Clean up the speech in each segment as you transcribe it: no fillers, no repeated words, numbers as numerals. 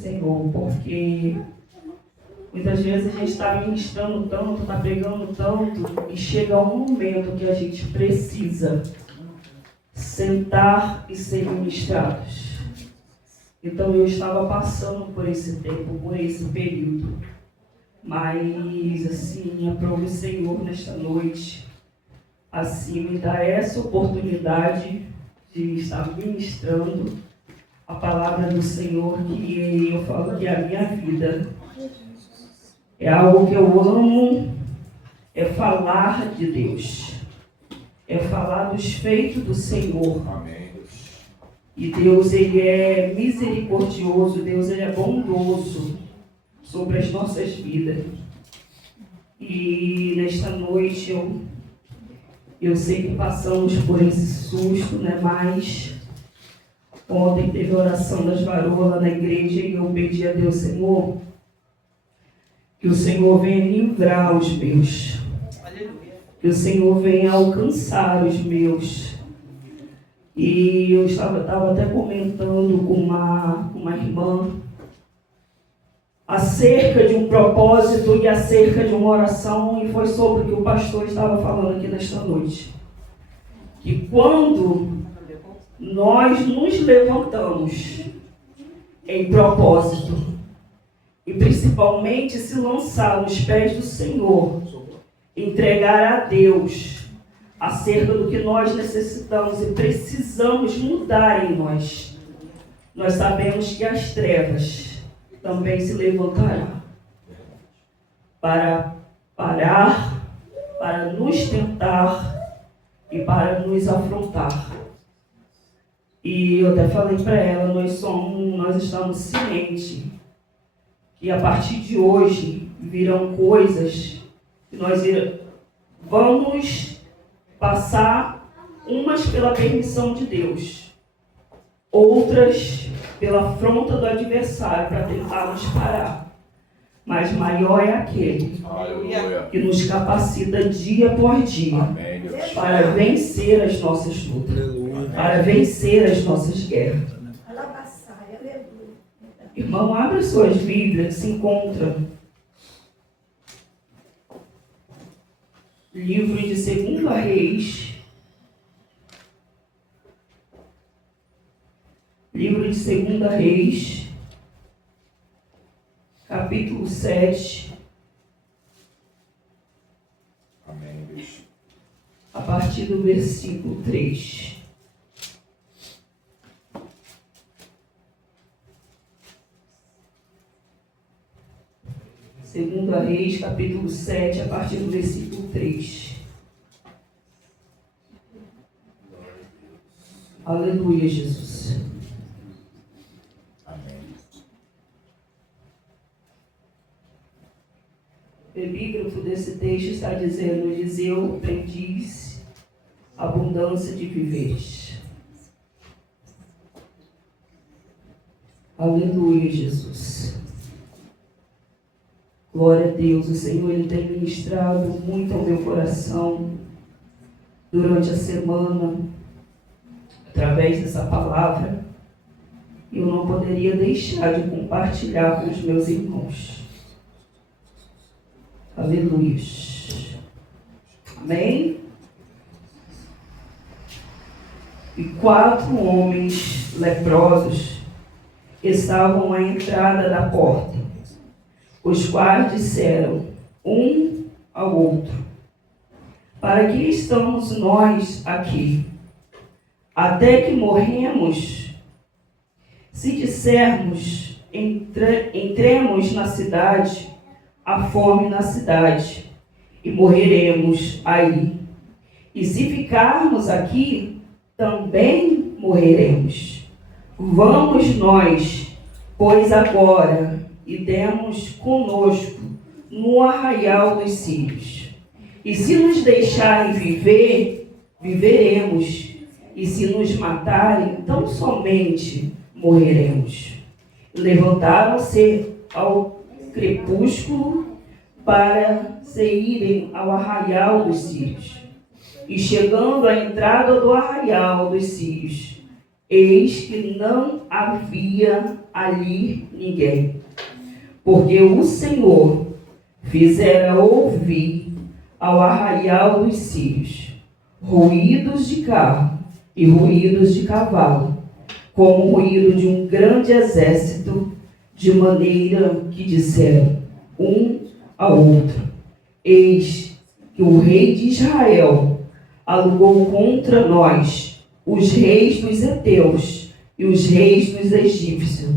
Senhor, porque muitas vezes a gente está ministrando tanto, está pregando tanto, e chega um momento que a gente precisa sentar e ser ministrados. Então eu estava passando por esse tempo, por esse período, mas assim, aprove o Senhor nesta noite, assim, me dá essa oportunidade de estar ministrando a palavra do Senhor, que eu falo que é a minha vida. É algo que eu amo, é falar de Deus. É falar dos feitos do Senhor. Amém. E Deus, Ele é misericordioso, Deus, Ele é bondoso sobre as nossas vidas. E nesta noite eu sei que passamos por esse susto, né? Mas ontem teve a oração das varoas lá na igreja e eu pedi a Deus, Senhor, que o Senhor venha livrar os meus. Aleluia. Que o Senhor venha alcançar os meus. E eu estava até comentando com uma irmã acerca de um propósito e acerca de uma oração, e foi sobre o que o pastor estava falando aqui nesta noite. Que quando nós nos levantamos em propósito, e principalmente se lançar nos pés do Senhor, entregar a Deus acerca do que nós necessitamos e precisamos mudar em nós, nós sabemos que as trevas também se levantarão para parar, para nos tentar e para nos afrontar. E eu até falei para ela, nós estamos cientes que a partir de hoje virão coisas que nós vamos passar, umas pela permissão de Deus, outras pela afronta do adversário para tentar nos parar. Mas maior é aquele que nos capacita dia por dia. Amém, para vencer as nossas lutas, para vencer as nossas guerras. Irmão, abra suas Bíblias, se encontra livro de 2 Reis, livro de 2 Reis, capítulo 7, amém, a partir do versículo 3. Segunda Reis, capítulo 7, a partir do versículo 3. Aleluia, Jesus. Amém. O epígrafo desse texto está dizendo: Eliseu bendiz a abundância de viveres. Aleluia, Jesus. Glória a Deus, o Senhor Ele tem ministrado muito ao meu coração durante a semana, através dessa palavra. Eu não poderia deixar de compartilhar com os meus irmãos. Aleluia. Amém? E 4 homens leprosos estavam à entrada da porta, os quais disseram um ao outro: para que estamos nós aqui, até que morremos? Se dissermos, entremos na cidade, há fome na cidade, e morreremos aí. E se ficarmos aqui, também morreremos. Vamos nós, pois agora, e demos conosco no arraial dos sírios. E se nos deixarem viver, viveremos. E se nos matarem, tão somente morreremos. Levantaram-se ao crepúsculo para se irem ao arraial dos sírios. E chegando à entrada do arraial dos sírios, eis que não havia ali ninguém, porque o Senhor fizera ouvir ao arraial dos sírios ruídos de carro e ruídos de cavalo, como o ruído de um grande exército, de maneira que disseram um ao outro: eis que o rei de Israel alugou contra nós os reis dos heteus e os reis dos egípcios,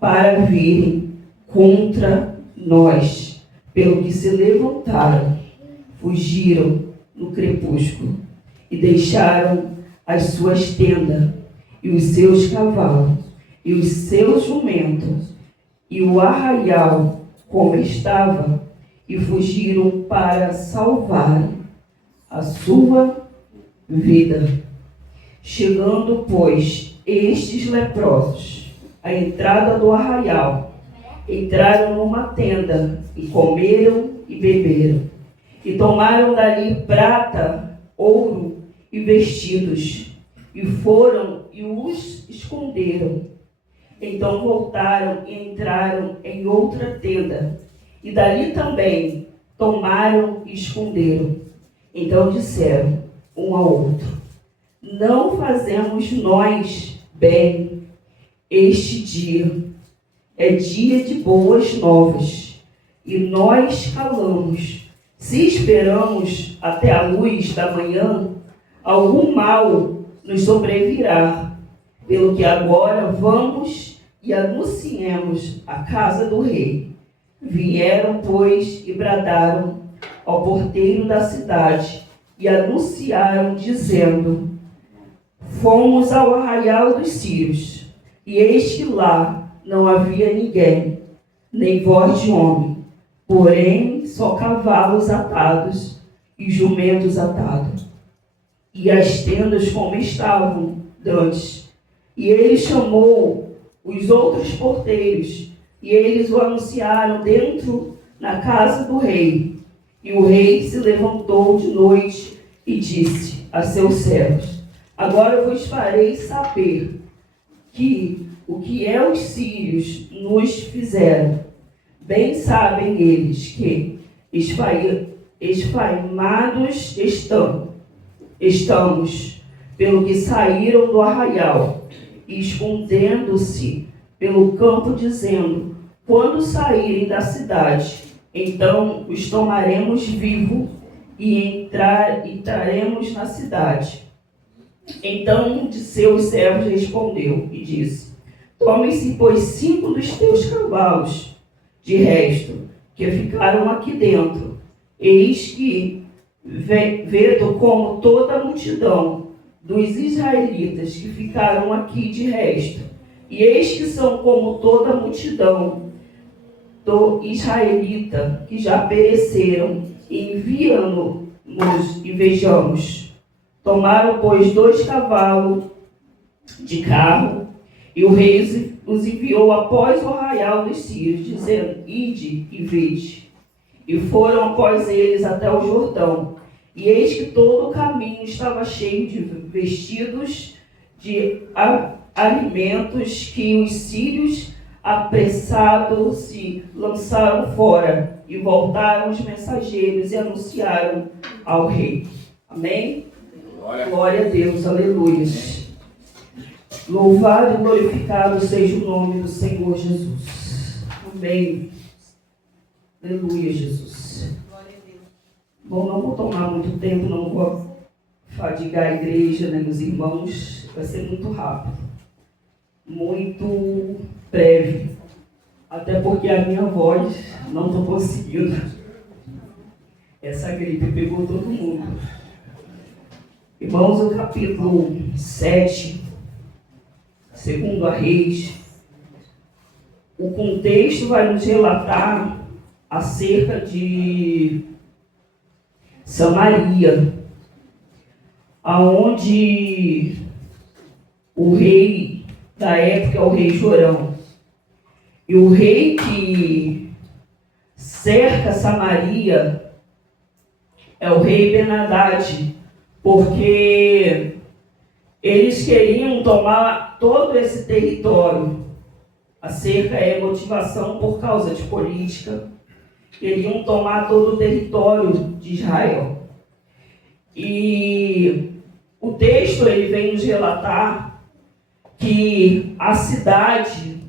para virem contra nós, pelo que se levantaram, fugiram no crepúsculo e deixaram as suas tendas e os seus cavalos e os seus jumentos e o arraial como estava, e fugiram para salvar a sua vida. Chegando, pois, estes leprosos à entrada do arraial, entraram numa tenda e comeram e beberam, e tomaram dali prata, ouro e vestidos, e foram e os esconderam. Então voltaram e entraram em outra tenda, e dali também tomaram e esconderam. Então disseram um ao outro: não fazemos nós bem este dia? É dia de boas novas, e nós calamos. Se esperamos até a luz da manhã, algum mal nos sobrevirá. Pelo que agora vamos e anunciemos a casa do rei. Vieram, pois, e bradaram ao porteiro da cidade, e anunciaram, dizendo: fomos ao arraial dos sírios, e eis que lá não havia ninguém, nem voz de homem, porém só cavalos atados e jumentos atados, e as tendas como estavam dantes. E ele chamou os outros porteiros, e eles o anunciaram dentro na casa do rei. E o rei se levantou de noite e disse a seus servos: agora vos farei saber que o que os sírios nos fizeram. Bem sabem eles que esfaimados estamos, pelo que saíram do arraial, escondendo-se pelo campo, dizendo: quando saírem da cidade, então os tomaremos vivos e entraremos na cidade. Então um de seus servos respondeu e disse: tomem-se, pois, 5 dos teus cavalos, de resto, que ficaram aqui dentro. Eis que vedo como toda a multidão dos israelitas que ficaram aqui de resto, e eis que são como toda a multidão do israelita que já pereceram, enviando-nos e vejamos. Tomaram, pois, 2 cavalos de carro, e o rei os enviou após o arraial dos sírios, dizendo: ide e vede. E foram após eles até o Jordão. E eis que todo o caminho estava cheio de vestidos, de alimentos, que os sírios, apressados, se lançaram fora, e voltaram os mensageiros e anunciaram ao rei. Amém? Glória a Deus, aleluia. Louvado e glorificado seja o nome do Senhor Jesus. Amém. Aleluia, Jesus. Glória a Deus. Bom, não vou tomar muito tempo, não vou fadigar a igreja, nem os irmãos. Vai ser muito rápido, muito breve. Até porque a minha voz não estou conseguindo. Essa gripe pegou todo mundo. Irmãos, o capítulo 7, segundo a Reis, o contexto vai nos relatar acerca de Samaria, aonde o rei da época é o rei Jorão. E o rei que cerca Samaria é o rei Ben-Hadad, porque eles queriam tomar todo esse território. A cerca é motivação por causa de política. Queriam tomar todo o território de Israel. E o texto ele vem nos relatar que a cidade,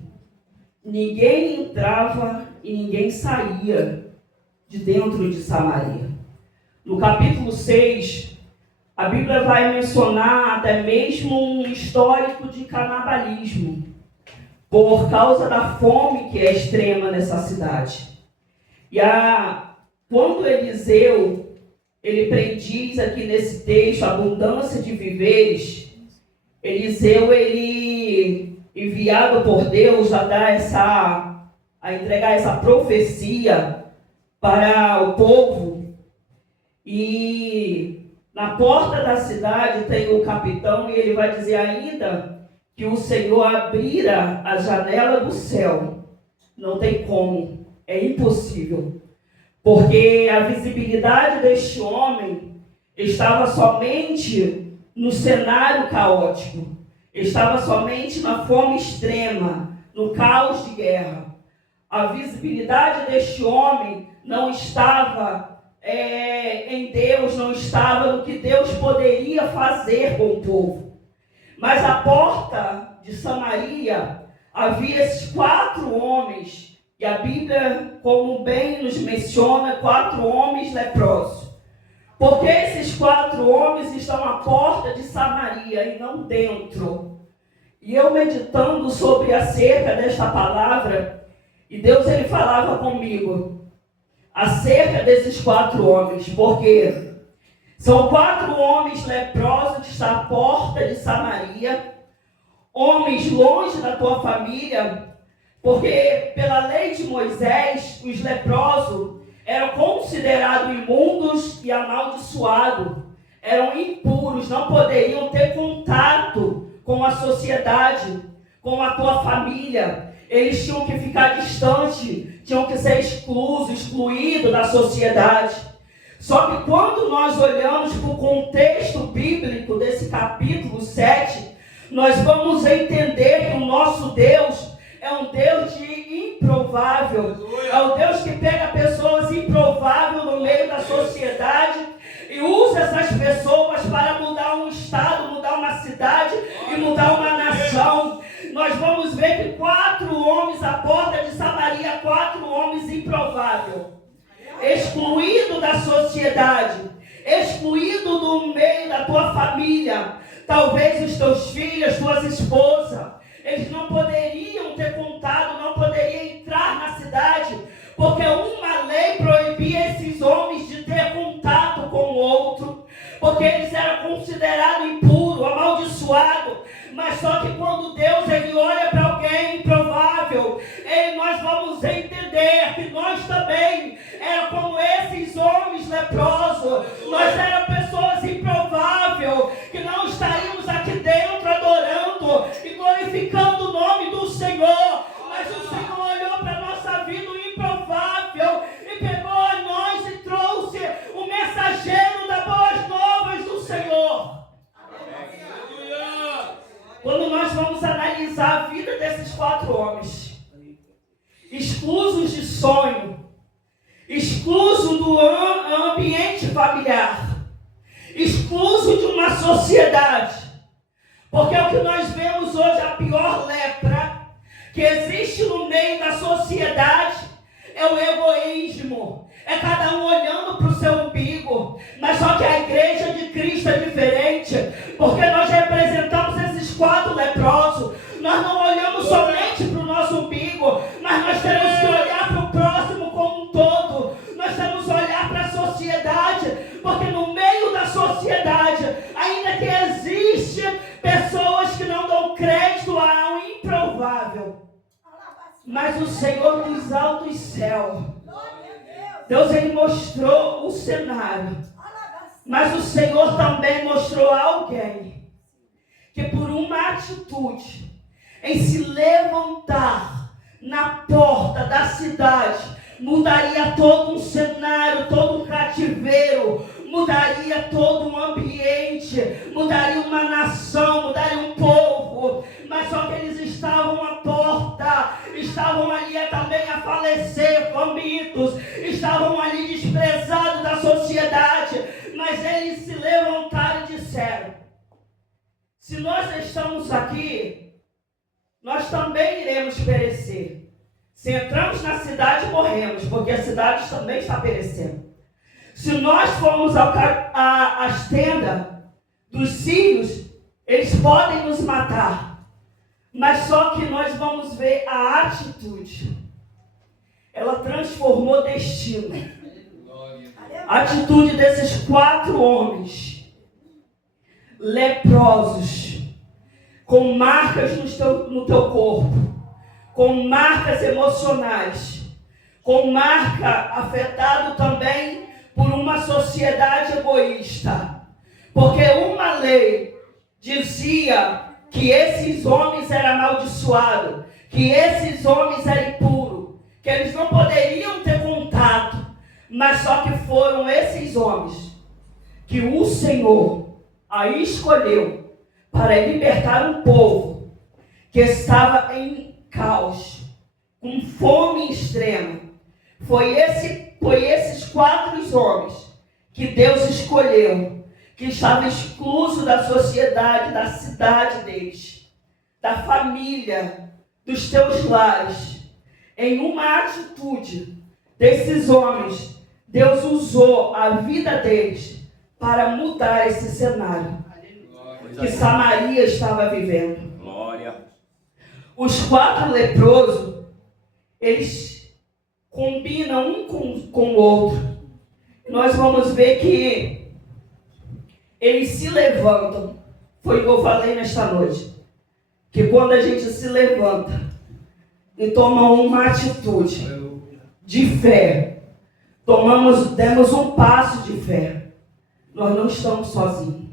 ninguém entrava e ninguém saía de dentro de Samaria. No capítulo 6, a Bíblia vai mencionar até mesmo um histórico de canibalismo, por causa da fome que é extrema nessa cidade. E quando Eliseu, ele prediz aqui nesse texto a abundância de víveres, Eliseu, ele, enviado por Deus a entregar essa profecia para o povo. E na porta da cidade tem o capitão e ele vai dizer ainda que o Senhor abrira a janela do céu. Não tem como, é impossível. Porque a visibilidade deste homem estava somente no cenário caótico, estava somente na fome extrema, no caos de guerra. A visibilidade deste homem não estava em Deus, não estava no que Deus poderia fazer com o povo. Mas à porta de Samaria havia esses 4 homens, e a Bíblia, como bem nos menciona, 4 homens leprosos. Porque esses 4 homens estão à porta de Samaria e não dentro. E eu meditando sobre acerca desta palavra, e Deus ele falava comigo acerca desses 4 homens, porque são 4 homens leprosos que estão à porta de Samaria, homens longe da tua família, porque pela lei de Moisés, os leprosos eram considerados imundos e amaldiçoados, eram impuros, não poderiam ter contato com a sociedade, com a tua família. Eles tinham que ficar distantes, tinham que ser excluídos da sociedade. Só que quando nós olhamos para o contexto bíblico desse capítulo 7, nós vamos entender que o nosso Deus é um Deus de improvável. É um Deus que pega pessoas improváveis no meio da sociedade e usa essas pessoas para mudar um estado, mudar uma cidade e mudar uma nação. Nós vamos ver que 4 homens à porta de Samaria, 4 homens improváveis, excluído da sociedade, excluído do meio da tua família, talvez os teus filhos, tuas esposas, eles não poderiam ter contato, não poderiam entrar na cidade, porque uma lei proibia esses homens de ter contato com o outro, porque eles eram considerados impuros, amaldiçoados. Mas só que quando Deus ele olha para alguém improvável, nós vamos entender que nós também era como esses homens leprosos. Nós éramos pessoas improváveis, que não estaríamos aqui dentro adorando e glorificando o nome do Senhor. Mas o Senhor olhou para a nossa vida improvável e pegou a nós e trouxe o mensageiro das boas novas do Senhor. Quando nós vamos analisar a vida desses 4 homens, exclusos de sonho, exclusos do ambiente familiar, exclusos de uma sociedade, porque o que nós vemos hoje, a pior lepra que existe no meio da sociedade, é o egoísmo, é cada um olhando para o seu umbigo. Mas só que a igreja de Cristo é diferente, porque nós representamos esses 4 leprosos. Nós não olhamos somente para o nosso umbigo, mas nós temos que olhar para o próximo como um todo. Nós temos que olhar para a sociedade, porque no meio da sociedade, ainda que existe pessoas que não dão crédito ao improvável, mas o Senhor dos altos céus, Deus ele mostrou o cenário, mas o Senhor também mostrou alguém que por uma atitude em se levantar na porta da cidade, mudaria todo um cenário, todo um cativeiro, mudaria todo um ambiente, mudaria uma nação, mudaria um povo. Mas só que eles estavam à porta passar, estavam ali também a falecer, famintos, estavam ali desprezados da sociedade, mas eles se levantaram e disseram: se nós estamos aqui, nós também iremos perecer. Se entramos na cidade, morremos, porque a cidade também está perecendo. Se nós formos às tendas dos sírios, eles podem nos matar. Mas só que nós vamos ver a atitude. Ela transformou destino. A atitude desses 4 homens leprosos, com marcas no teu corpo, com marcas emocionais, com marca afetado também por uma sociedade egoísta. Porque uma lei dizia que esses homens eram amaldiçoados, que esses homens eram impuros, que eles não poderiam ter contato, mas só que foram esses homens que o Senhor aí escolheu para libertar um povo que estava em caos, com fome extrema. Foi esses 4 homens que Deus escolheu, que estavam exclusos da sociedade, da cidade deles, da família, dos teus lares. Em uma atitude desses homens, Deus usou a vida deles para mudar esse cenário que Samaria estava vivendo. Glória. Os 4 leprosos, eles combinam um com o outro. Nós vamos ver que eles se levantam. Foi o que eu falei nesta noite. Que quando a gente se levanta e toma uma atitude de fé, demos um passo de fé, nós não estamos sozinhos.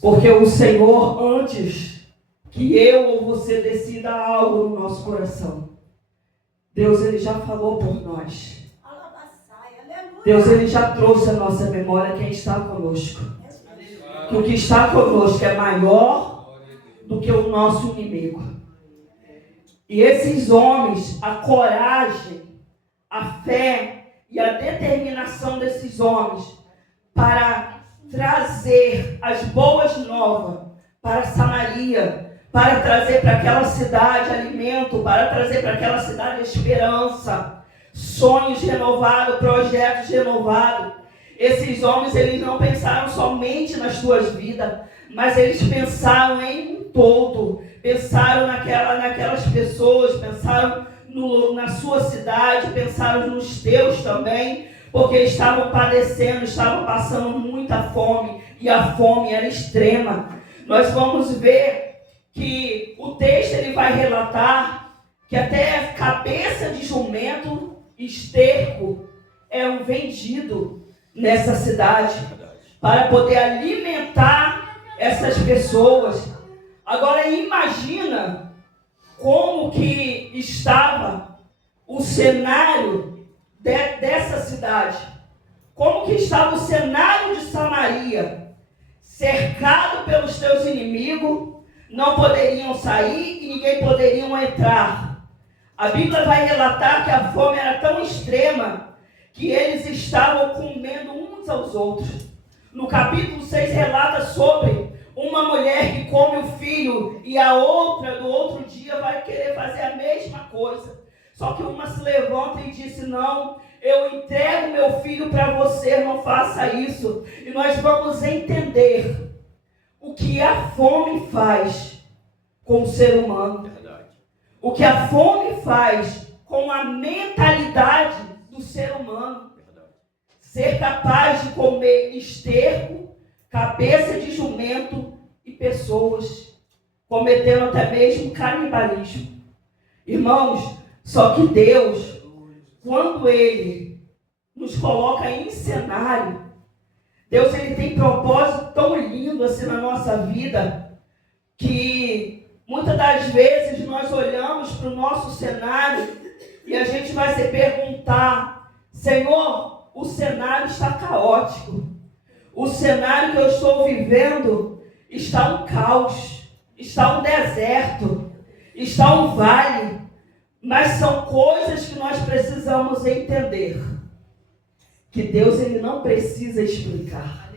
Porque o Senhor, antes que eu ou você decida algo no nosso coração, Deus, Ele já falou por nós. Deus, Ele já trouxe a nossa memória quem está conosco. Que o que está conosco é maior do que o nosso inimigo. E esses homens, a coragem, a fé e a determinação desses homens para trazer as boas novas para Samaria, para trazer para aquela cidade alimento, para trazer para aquela cidade esperança, sonhos renovados, projetos renovados. Esses homens, eles não pensaram somente nas suas vidas, mas eles pensaram em um todo, pensaram naquelas pessoas, pensaram na sua cidade, pensaram nos teus também, porque estavam padecendo, estavam passando muita fome, e a fome era extrema. Nós vamos ver que o texto ele vai relatar que até cabeça de jumento, esterco, eram vendidos nessa cidade para poder alimentar essas pessoas. Agora imagina como que estava o cenário dessa cidade. Como que estava o cenário de Samaria, cercado pelos teus inimigos, não poderiam sair e ninguém poderia entrar. A Bíblia vai relatar que a fome era tão extrema que eles estavam comendo uns aos outros. No capítulo 6 relata sobre uma mulher que come o filho e a outra do outro dia vai querer fazer a mesma coisa. Só que uma se levanta e disse: não, eu entrego meu filho para você, não faça isso. E nós vamos entender o que a fome faz com o ser humano. O que a fome faz com a mentalidade do ser humano. Ser capaz de comer esterco, cabeça de jumento e pessoas, cometendo até mesmo canibalismo. Irmãos, só que Deus, quando Ele nos coloca em cenário, Deus ele tem propósito tão lindo assim na nossa vida, que muitas das vezes nós olhamos para o nosso cenário e a gente vai se perguntar: Senhor, o cenário está caótico. O cenário que eu estou vivendo está um caos, está um deserto. está um vale, mas são coisas que nós precisamos entender. Que Deus, ele não precisa explicar.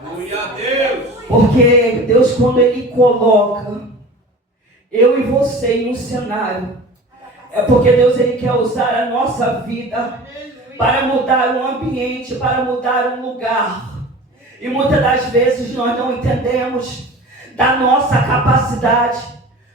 Glória a Deus. Porque Deus, quando ele coloca eu e você em um cenário, é porque Deus, ele quer usar a nossa vida para mudar um ambiente, para mudar um lugar. E muitas das vezes nós não entendemos da nossa capacidade.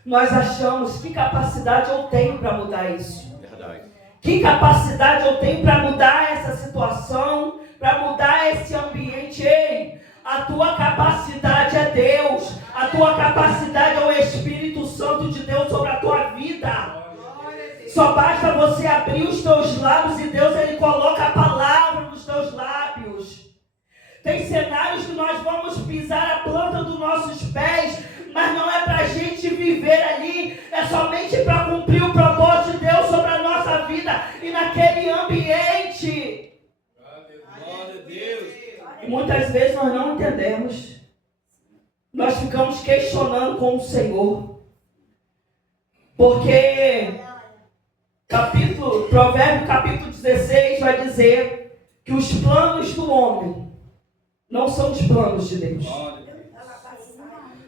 Nós achamos, que capacidade eu tenho para mudar isso? Verdade. Que capacidade eu tenho para mudar essa situação, para mudar esse ambiente? Ei, a tua capacidade é Deus. A tua capacidade é o Espírito Santo de Deus sobre a tua vida. Só basta você abrir os teus lábios e Deus, ele coloca a palavra nos teus lábios. Tem cenários que nós vamos pisar a planta dos nossos pés, mas não é para a gente viver ali, é somente para cumprir o propósito de Deus sobre a nossa vida e naquele ambiente. Glória a Deus. E muitas vezes nós não entendemos. Nós ficamos questionando com o Senhor. Porque Provérbio capítulo 16 vai dizer que os planos do homem não são os planos de Deus.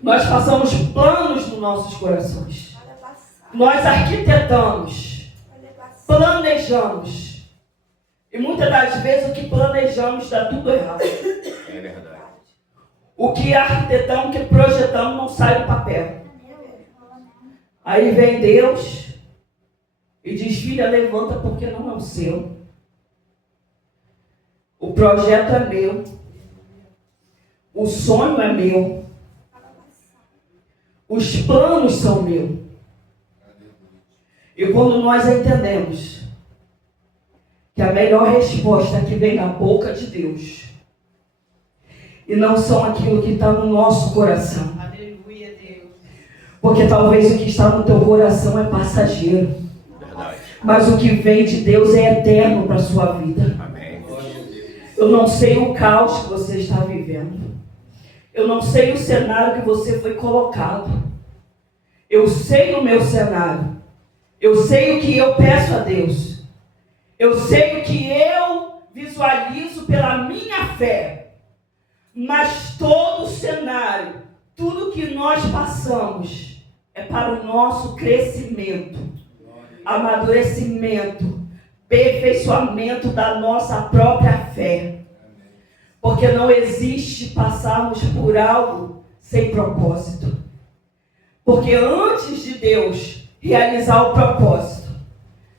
Nós passamos planos nos nossos corações. Nós arquitetamos, planejamos. E muitas das vezes o que planejamos dá tudo errado. É verdade. O que arquitetamos, o que projetamos não sai do papel. Aí vem Deus e diz: filha, levanta porque não é o seu. O projeto é meu. O sonho é meu. Os planos são meus. E quando nós entendemos que a melhor resposta é que vem da boca de Deus, e não são aquilo que está no nosso coração. Aleluia, Deus. Porque talvez o que está no teu coração é passageiro. Verdade. Mas o que vem de Deus é eterno para a sua vida. Amém. Eu não sei o caos que você está vivendo. Eu não sei o cenário que você foi colocado. Eu sei o meu cenário. Eu sei o que eu peço a Deus. Eu sei o que eu visualizo pela minha fé. Mas todo o cenário, tudo que nós passamos, é para o nosso crescimento, amadurecimento, aperfeiçoamento da nossa própria fé. Porque não existe passarmos por algo sem propósito. Porque antes de Deus realizar o propósito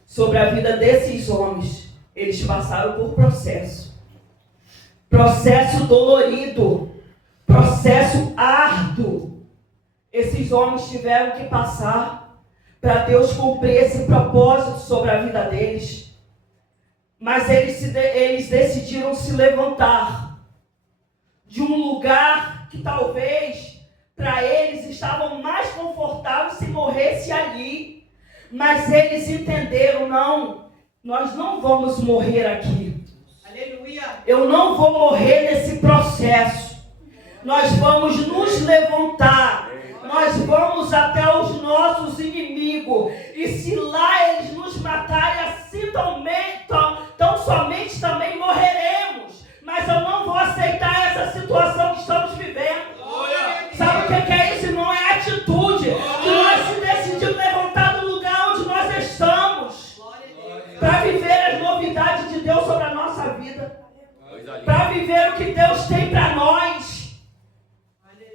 sobre a vida desses homens, eles passaram por processo. Processo dolorido, processo árduo. Esses homens tiveram que passar para Deus cumprir esse propósito sobre a vida deles. Mas eles decidiram se levantar de um lugar que talvez para eles estavam mais confortáveis se morresse ali. Mas eles entenderam: não, nós não vamos morrer aqui. Aleluia. Eu não vou morrer nesse processo. Nós vamos nos levantar. Nós vamos até os nossos inimigos. E se lá eles nos matarem, assim tão somente também morreremos. Mas eu não vou aceitar essa situação que estamos vivendo. Sabe o que é isso? Não é atitude. Que nós se decidimos levantar do lugar onde nós estamos. Para viver as novidades de Deus sobre a nossa vida. Para viver o que Deus tem para nós.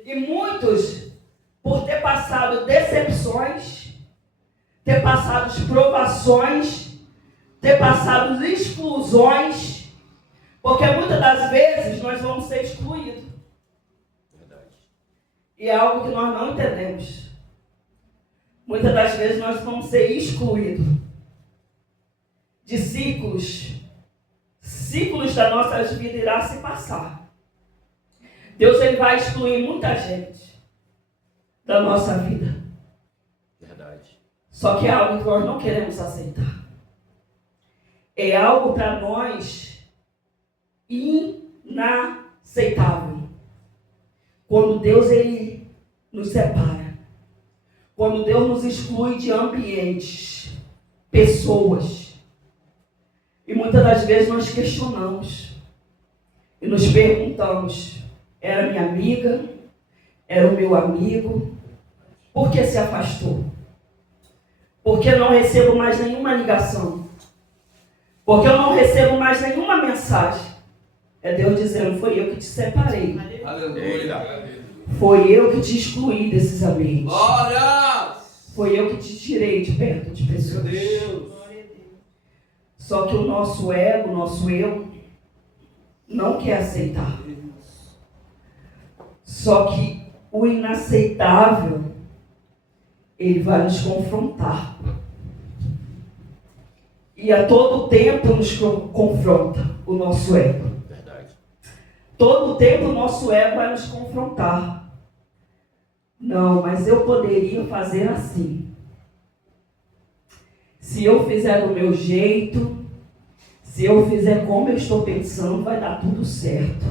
E muitos, por ter passado decepções, ter passado provações, ter passado exclusões, porque muitas das vezes nós vamos ser excluídos. E é algo que nós não entendemos. Muitas das vezes nós vamos ser excluídos de ciclos da nossa vida irá se passar. Deus, ele vai excluir muita gente da nossa vida. Verdade. Só que é algo que nós não queremos aceitar. É algo para nós inaceitável. Quando Deus, ele nos separa. quando Deus nos exclui de ambientes, pessoas, e muitas das vezes nós questionamos e nos perguntamos: era minha amiga? Era o meu amigo? Por que se afastou? Por que eu não recebo mais nenhuma ligação? Por que eu não recebo mais nenhuma mensagem? É Deus dizendo: foi eu que te separei. Aleluia. Foi eu que te excluí desses ambientes. Glória! Foi eu que te tirei de perto de pessoas. Deus. Só que o nosso ego, o nosso eu, não quer aceitar. Só que o inaceitável, ele vai nos confrontar. E a todo tempo nos confronta o nosso ego. Verdade. Todo tempo o nosso ego vai nos confrontar. Não, mas eu poderia fazer assim. Se eu fizer do meu jeito, se eu fizer como eu estou pensando, vai dar tudo certo.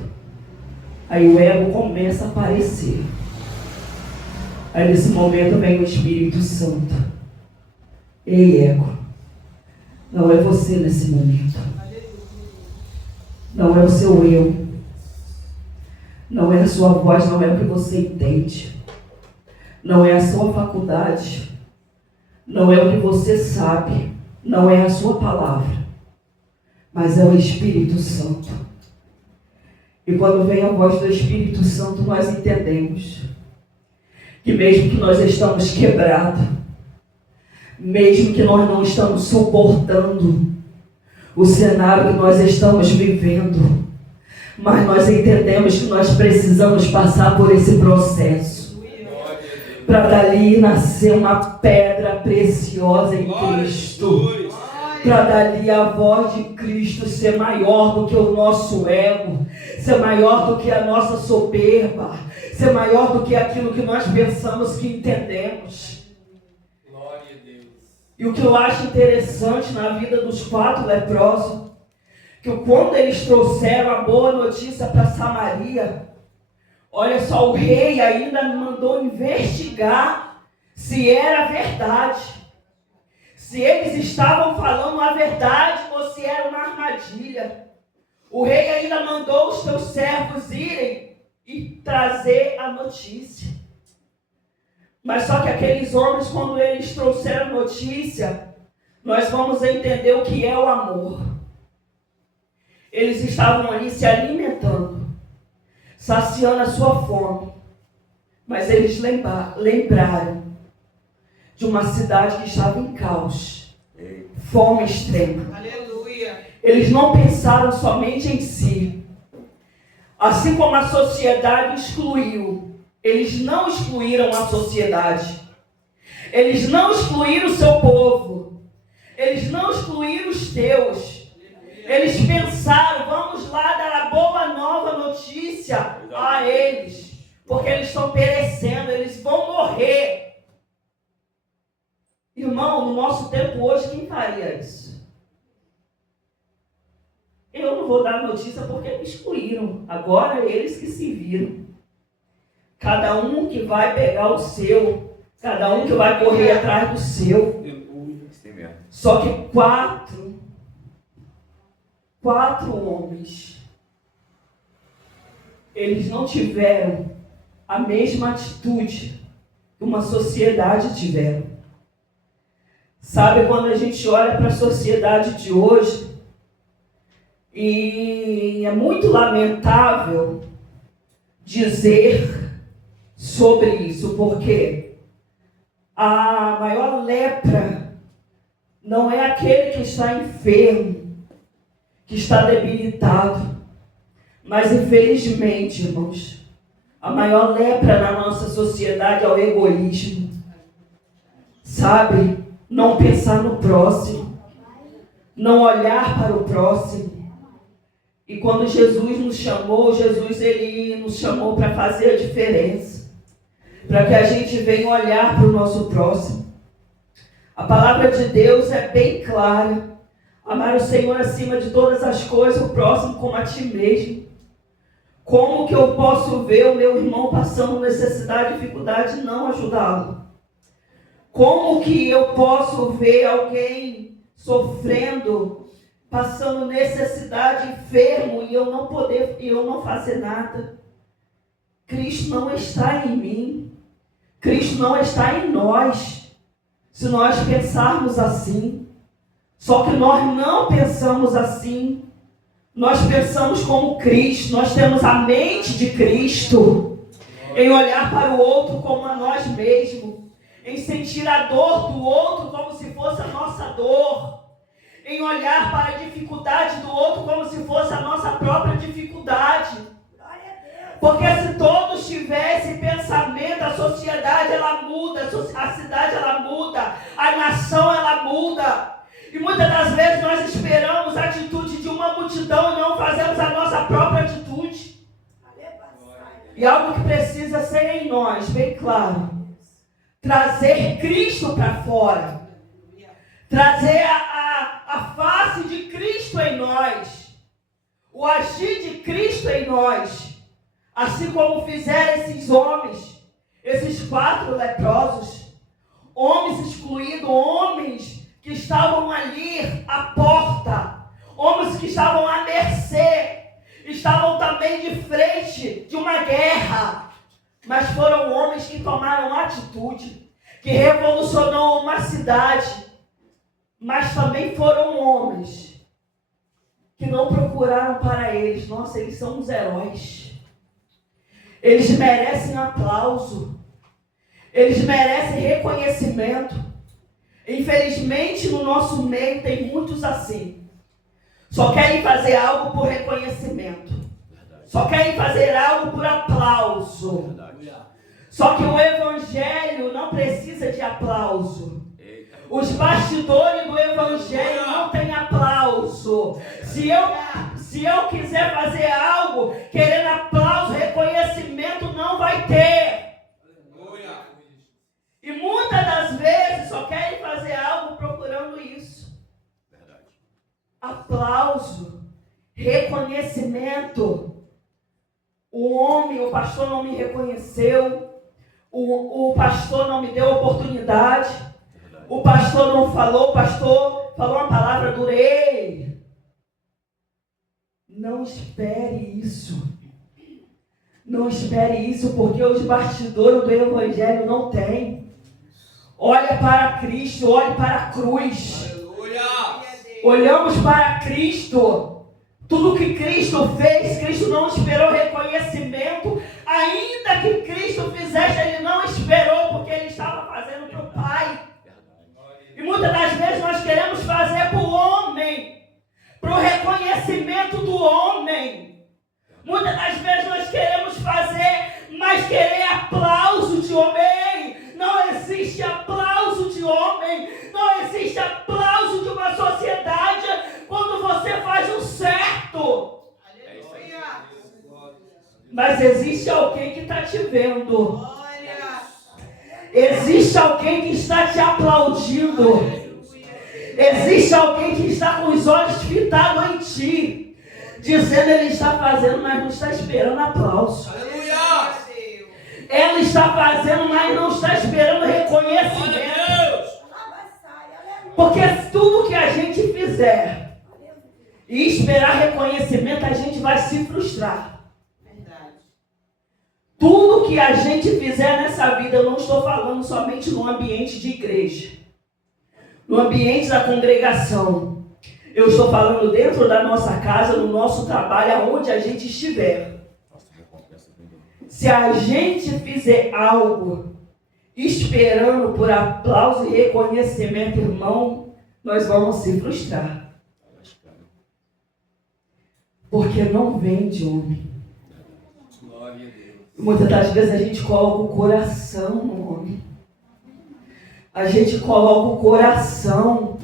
Aí o ego começa a aparecer. Aí nesse momento vem o Espírito Santo. Ei, ego, não é você nesse momento. Não é o seu eu. Não é a sua voz, não é o que você entende. Não é a sua faculdade. Não é o que você sabe. Não é a sua palavra. Mas é o Espírito Santo. E quando vem a voz do Espírito Santo, nós entendemos que mesmo que nós estamos quebrados, mesmo que nós não estamos suportando o cenário que nós estamos vivendo, mas nós entendemos que nós precisamos passar por esse processo para dali nascer uma pedra preciosa em Cristo, para dali a voz de Cristo ser maior do que o nosso ego, ser maior do que a nossa soberba, ser maior do que aquilo que nós pensamos que entendemos. Glória a Deus. E o que eu acho interessante na vida dos 4 leprosos, que quando eles trouxeram a boa notícia para Samaria, olha só, o rei ainda mandou investigar se era verdade, se eles estavam falando a verdade ou se era uma armadilha. O rei ainda mandou os seus servos irem e trazer a notícia. Mas só que aqueles homens, quando eles trouxeram a notícia, nós vamos entender o que é o amor. Eles estavam ali se alimentando, saciando a sua fome. Mas eles lembraram de uma cidade que estava em caos, fome extrema. Aleluia. Eles não pensaram somente em si. Assim como a sociedade excluiu, eles não excluíram a sociedade. Eles não excluíram o seu povo. Eles não excluíram os teus. Eles pensaram: vamos lá dar a boa nova notícia a eles, porque eles estão perecendo, eles vão morrer. Irmão, no nosso tempo hoje, quem faria isso? Eu não vou dar notícia porque me excluíram. Agora eles que se viram. Cada um que vai pegar o seu. Cada um que vai correr atrás do seu. Só que quatro homens, eles não tiveram a mesma atitude que uma sociedade tiveram. Sabe, quando a gente olha para a sociedade de hoje, e é muito lamentável dizer sobre isso, porque a maior lepra não é aquele que está enfermo, que está debilitado, mas infelizmente, irmãos, a maior lepra na nossa sociedade é o egoísmo. Sabe, não pensar no próximo, não olhar para o próximo. E quando Jesus nos chamou, ele nos chamou para fazer a diferença, para que a gente venha olhar para o nosso próximo. A palavra de Deus é bem clara: amar o Senhor acima de todas as coisas, o próximo como a ti mesmo. Como que eu posso ver o meu irmão passando necessidade, dificuldade e não ajudá-lo? Como que eu posso ver alguém sofrendo, passando necessidade, enfermo, e eu não fazer nada? Cristo não está em mim. Cristo não está em nós. Se nós pensarmos assim. Só que nós não pensamos assim. Nós pensamos como Cristo. Nós temos a mente de Cristo. Em olhar para o outro como a nós mesmos. Em sentir a dor do outro como se fosse a nossa dor. Em olhar para a dificuldade do outro como se fosse a nossa própria dificuldade. Porque se todos tivessem pensamento, a sociedade ela muda, a cidade ela muda, a nação ela muda. E muitas das vezes nós esperamos a atitude de uma multidão e não fazemos a nossa própria atitude. E algo que precisa ser em nós, bem claro. Trazer Cristo para fora. Trazer a face de Cristo em nós. O agir de Cristo em nós. Assim como fizeram esses homens, esses 4 leprosos, homens excluídos, homens que estavam ali à porta, homens que estavam à mercê, estavam também de frente de uma guerra, mas foram homens que tomaram atitude, que revolucionou uma cidade, mas também foram homens que não procuraram para eles, nossa, eles são os heróis. Eles merecem aplauso. Eles merecem reconhecimento. Infelizmente, no nosso meio tem muitos assim. Só querem fazer algo por reconhecimento. Só querem fazer algo por aplauso. Só que o evangelho não precisa de aplauso. Os bastidores do evangelho não têm aplauso. Se eu quiser fazer algo querendo aplauso, reconhecimento, não vai ter. E muitas das vezes só querem fazer algo procurando isso. Aplauso, reconhecimento. O pastor não me reconheceu. O pastor não me deu oportunidade. O pastor não falou, o pastor falou uma palavra dura. Ei, não espere isso. Não espere isso, porque os bastidores do evangelho não tem. Olha para Cristo, olhe para a cruz. Aleluia! Olhamos para Cristo. Tudo que Cristo fez, Cristo não esperou reconhecimento. Ainda que Cristo fizesse, Ele não esperou, porque Ele estava fazendo para o Pai. E muitas das vezes nós queremos fazer para o homem, para o reconhecimento do homem. Muitas das vezes nós queremos fazer, mas querer aplauso de homem. Não existe aplauso de homem. Não existe aplauso de uma sociedade quando você faz o certo. Mas existe alguém que está te vendo. Existe alguém que está te aplaudindo. Existe alguém que está com os olhos fitados em ti, dizendo ele está fazendo, mas não está esperando aplauso. Aleluia! Ela está fazendo, mas não está esperando reconhecimento. Porque tudo que a gente fizer e esperar reconhecimento, a gente vai se frustrar. Tudo que a gente fizer nessa vida, eu não estou falando somente no ambiente de igreja, no ambiente da congregação. Eu estou falando dentro da nossa casa, no nosso trabalho, aonde a gente estiver. Se a gente fizer algo esperando por aplauso e reconhecimento, irmão, nós vamos se frustrar. Porque não vem de homem. Muitas das vezes a gente coloca o coração no homem. A gente coloca o coração.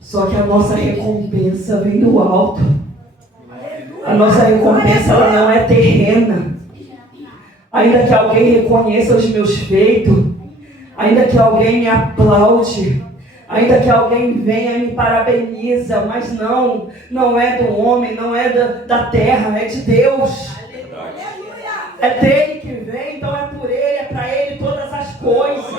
Só que a nossa recompensa vem do alto. A nossa recompensa ela não é terrena. Ainda que alguém reconheça os meus feitos, ainda que alguém me aplaude, ainda que alguém venha e me parabeniza, mas não é do homem, não é da terra, é de Deus. É dele que vem, então é por ele, é para ele todas as coisas.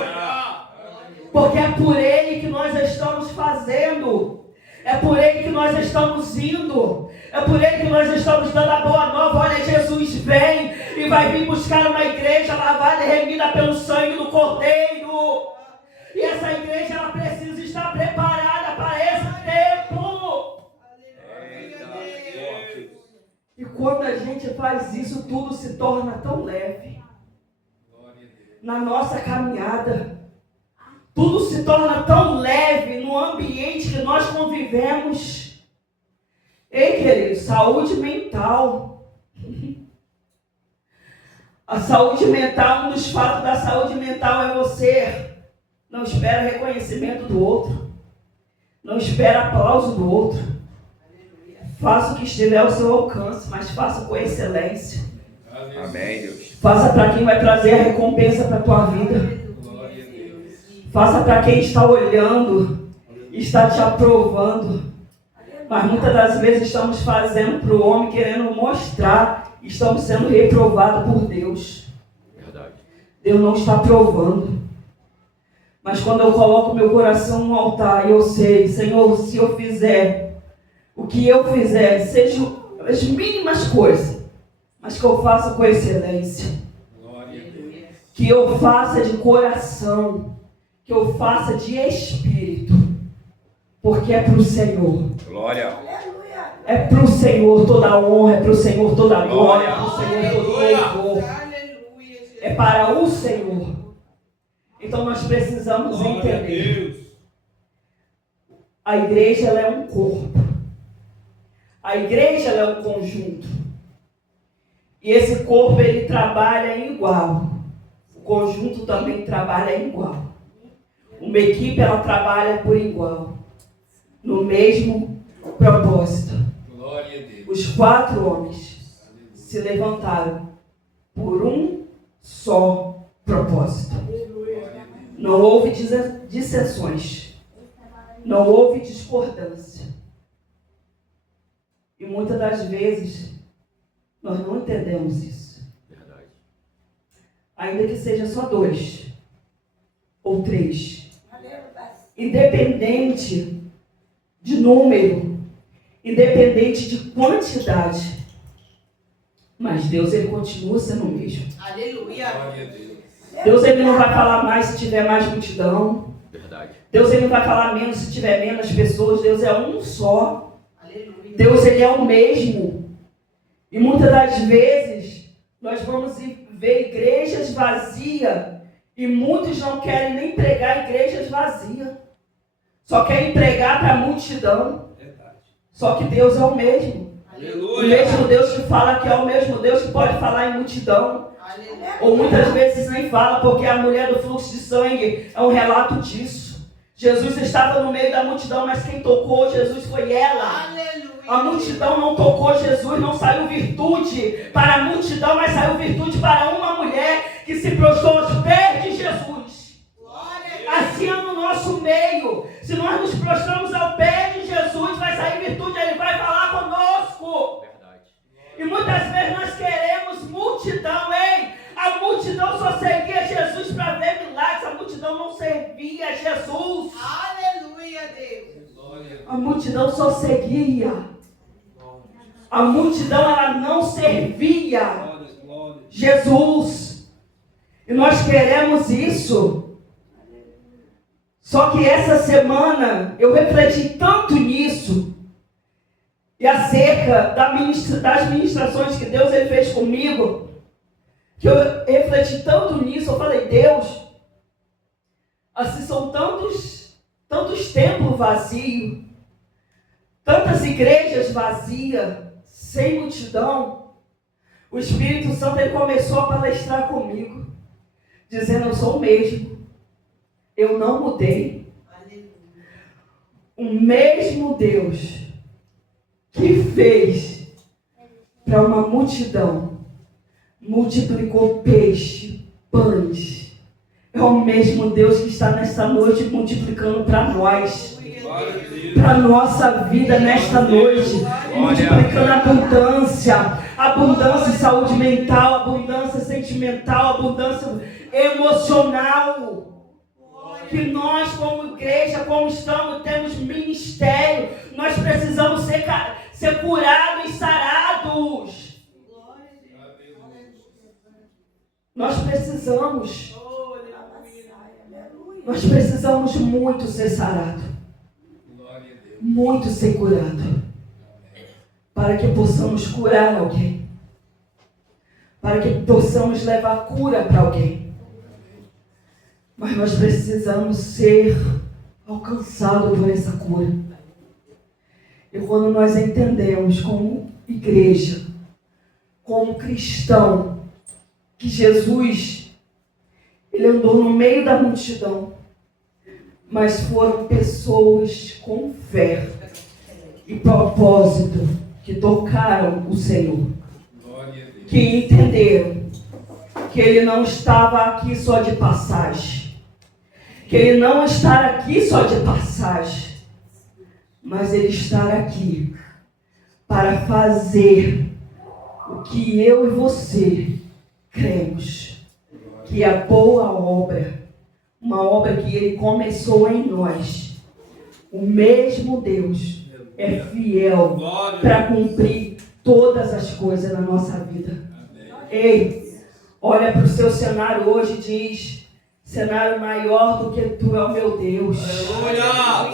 Porque é por Ele que nós estamos fazendo. É por Ele que nós estamos indo. É por Ele que nós estamos dando a boa nova. Olha, Jesus vem e vai vir buscar uma igreja lavada e remida pelo sangue do Cordeiro. E essa igreja, ela precisa estar preparada para esse tempo. E quando a gente faz isso, tudo se torna tão leve. Na nossa caminhada, tudo se torna tão leve no ambiente que nós convivemos. Ei, querido, saúde mental. A saúde mental, um dos fatos da saúde mental é você não espera reconhecimento do outro, não espera aplauso do outro. Faça o que estiver ao seu alcance, mas faça com excelência. Amém, Deus. Faça para quem vai trazer a recompensa para a tua vida. Faça para quem está olhando, está te aprovando. Mas muitas das vezes estamos fazendo para o homem, querendo mostrar, estamos sendo reprovados por Deus. Verdade. Deus não está aprovando. Mas quando eu coloco meu coração no altar e eu sei, Senhor, se eu fizer o que eu fizer, sejam as mínimas coisas, mas que eu faça com excelência. Que eu faça de coração, que eu faça de espírito, porque é para o Senhor. Glória. É para o Senhor toda a honra, é para o Senhor toda a glória, é para o Senhor todo o louvor. É para o Senhor. Então nós precisamos entender. A igreja, ela é um corpo. A igreja, ela é um conjunto. E esse corpo, ele trabalha igual. O conjunto também trabalha igual. Uma equipe, ela trabalha por igual. No mesmo propósito. Glória a Deus. Os 4 homens se levantaram por um só propósito. Não houve dissensões. Não houve discordância. E muitas das vezes nós não entendemos isso. Verdade. Ainda que seja só 2 ou 3. Independente de número, independente de quantidade, mas Deus, ele continua sendo o mesmo. Aleluia. Glória a Deus. Deus, ele não vai falar mais se tiver mais multidão. Verdade. Deus, ele não vai falar menos se tiver menos pessoas. Deus é um só. Aleluia. Deus, ele é o mesmo. E muitas das vezes nós vamos ver igrejas vazias e muitos não querem nem pregar igrejas vazias. Só querem pregar para a multidão. Só que Deus é o mesmo. O mesmo Deus que fala que é o mesmo Deus que pode falar em multidão. Ou muitas vezes nem fala, porque a mulher do fluxo de sangue é um relato disso. Jesus estava no meio da multidão, mas quem tocou Jesus foi ela. A multidão não tocou Jesus, não saiu virtude para a multidão, mas saiu virtude para uma mulher que se prostrou aos pés de Jesus. Assim é no nosso meio. Se nós nos prostramos ao pé de Jesus, vai sair virtude, ele vai falar conosco. Verdade. E muitas vezes nós queremos multidão, hein? A multidão só seguia Jesus para ver milagres. A multidão não servia a Jesus. Aleluia, Deus. A multidão só seguia. A multidão, ela não servia Jesus. E nós queremos isso. Só que essa semana eu refleti tanto nisso. E acerca das ministrações que Deus ele fez comigo, que eu refleti tanto nisso, eu falei, Deus, assim são tantos templos vazios, tantas igrejas vazias, sem multidão. O Espírito Santo ele começou a palestrar comigo, dizendo, eu sou o mesmo, eu não mudei. O mesmo Deus que fez para uma multidão, multiplicou peixe, pães. É o mesmo Deus que está nesta noite multiplicando para nós, para a nossa vida nesta noite, multiplicando abundância em saúde mental, abundância sentimental, abundância emocional. que nós, como igreja, como estamos, temos ministério, nós precisamos ser curados e sarados. Nós precisamos. Nós precisamos muito ser sarados. Muito ser curado. Para que possamos curar alguém. Para que possamos levar cura para alguém. Mas nós precisamos ser alcançados por essa cura. E quando nós entendemos como igreja, como cristão, que Jesus, ele andou no meio da multidão, mas foram pessoas com fé e propósito que tocaram o Senhor, que entenderam que ele não estava aqui só de passagem, que ele não está aqui só de passagem, mas ele está aqui para fazer o que eu e você cremos, que é a boa obra, uma obra que ele começou em nós. O mesmo Deus é fiel para cumprir todas as coisas na nossa vida. Ei, olha para o seu cenário hoje e diz: cenário maior do que tu é o meu Deus.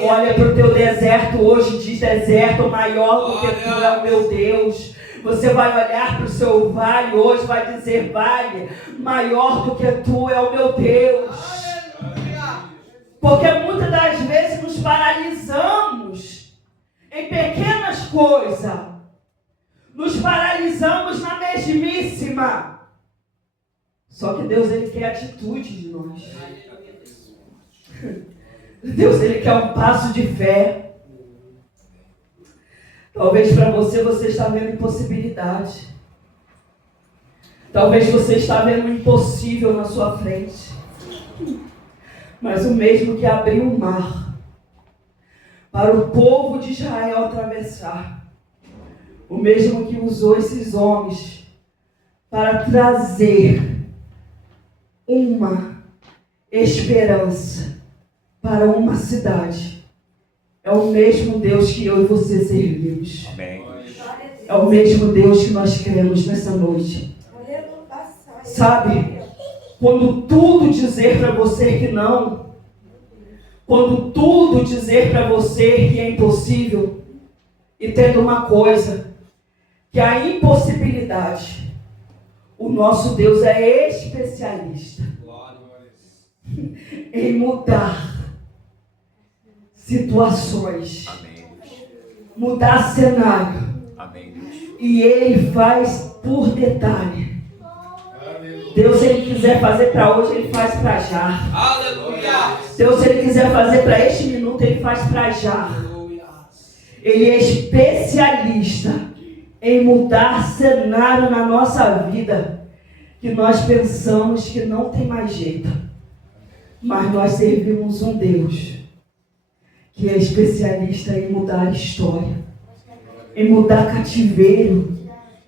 Olha para o teu deserto hoje e diz: deserto maior do que tu é o meu Deus. Você vai olhar para o seu vale hoje, vai dizer: vale maior do que tu é o meu Deus. Porque muitas das vezes nos paralisamos em pequenas coisas. Nos paralisamos na mesmíssima. Só que Deus, ele quer atitude de nós. Deus, ele quer um passo de fé. Talvez para você está vendo impossibilidade. Talvez você está vendo o impossível na sua frente. Mas o mesmo que abriu o mar para o povo de Israel atravessar, o mesmo que usou esses homens para trazer uma esperança para uma cidade, é o mesmo Deus que eu e você servimos. Amém. É o mesmo Deus que nós cremos nessa noite. Sabe, quando tudo dizer para você que não, quando tudo dizer para você que é impossível, e tendo uma coisa, que a impossibilidade, o nosso Deus é especialista em mudar situações, mudar cenário. E ele faz por detalhe. Deus, se ele quiser fazer para hoje, ele faz para já. Deus, se ele quiser fazer para este minuto, ele faz para já. Ele é especialista em mudar cenário na nossa vida, que nós pensamos que não tem mais jeito. Mas nós servimos um Deus que é especialista em mudar a história, em mudar cativeiro,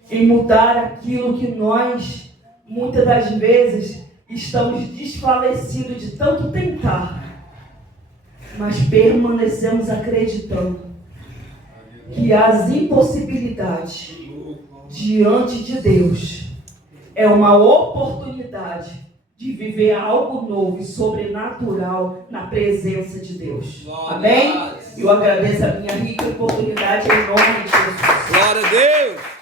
em mudar aquilo que nós, muitas das vezes, estamos desfalecidos de tanto tentar, mas permanecemos acreditando que as impossibilidades diante de Deus é uma oportunidade de viver algo novo e sobrenatural na presença de Deus. Amém? Eu agradeço a minha rica oportunidade em nome de Jesus. Glória a Deus!